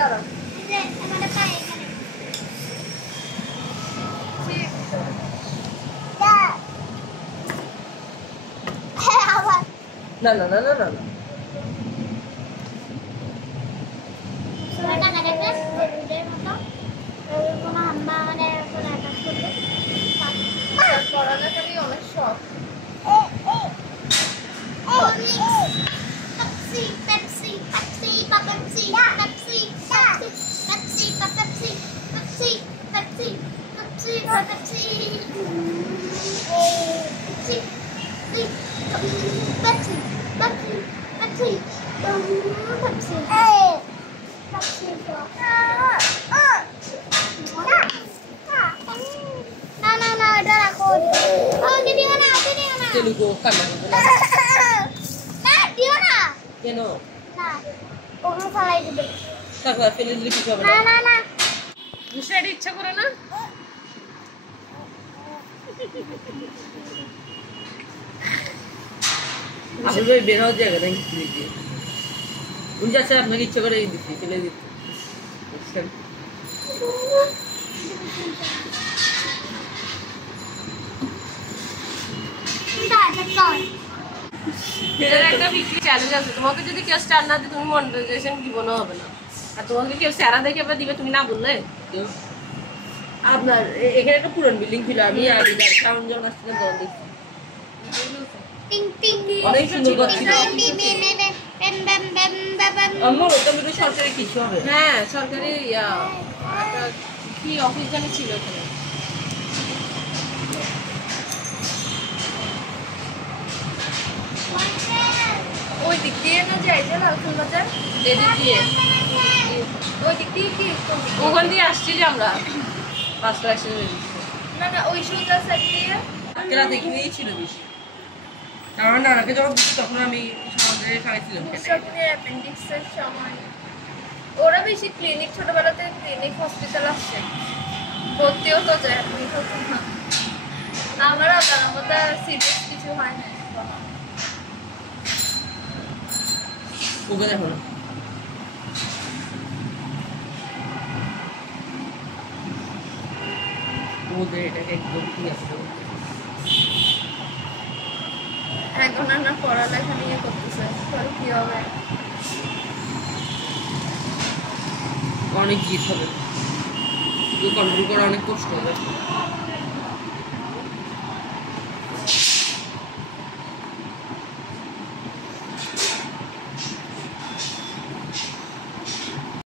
দাঁড়াও না না না না না না পড়ালেখারই অনেক শখ তেলুগু কান্না না দিও না কেন না ওখানে ফেলাই দিবে তারপর ফেলে দিলে কিছু হবে না না না বুঝাইতে ইচ্ছা করে না আপনি ভাই বের হওয়ার জায়গা নেই কিছু দিতে উনি যাচ্ছে আপনাকে ইচ্ছা করে দিচ্ছি ফেলে দিচ্ছি এটার একটা বিক্রি চ্যালেঞ্জ আছে তোমাকে যদি কেউ স্টার না দিই তুমি মনিটাইজেশন জীবনও হবে না আর তোমাকে কেউ স্যারা দেখে এবার দিবে তুমি না বললে আপনার এখানে একটা পুরনো বিল্ডিং ছিল আমি আগে সাউন্ড যখন আসছিলাম তখন দেখছি অনেক সুন্দর ছিল আমার ওটা কিন্তু সরকারি কিছু হবে হ্যাঁ সরকারি একটা কি অফিস জানি ছিল ওখানে ওই দিক দিয়ে না যাইছে লালখান বাজার এদিক দিয়ে ওই দিক দিয়ে কি ওখান দিয়ে আসছি যে আমরা পাঁচটা একসাথে না না ওই সোজা সাইড দিয়ে কেরা দেখিয়েই ছিল বেশি কারণ নানাকে যখন দিচ্ছি তখন আমি সমাজে খাইছিলাম অ্যাপেন্ডিক্সের সময় ওরা বেশি ক্লিনিক ছোটবেলাতে ক্লিনিক হসপিটাল আসছে ভর্তিও তো যায় আমার আপনার মতো সিরিয়াস কিছু হয় না ওকে দেখো না ওদের এটাকে একদম ঠিক আছে এখন না পড়ালেখা নিয়ে করতেছে কি হবে অনেক জিত হবে কন্ট্রোল করা অনেক কষ্ট হবে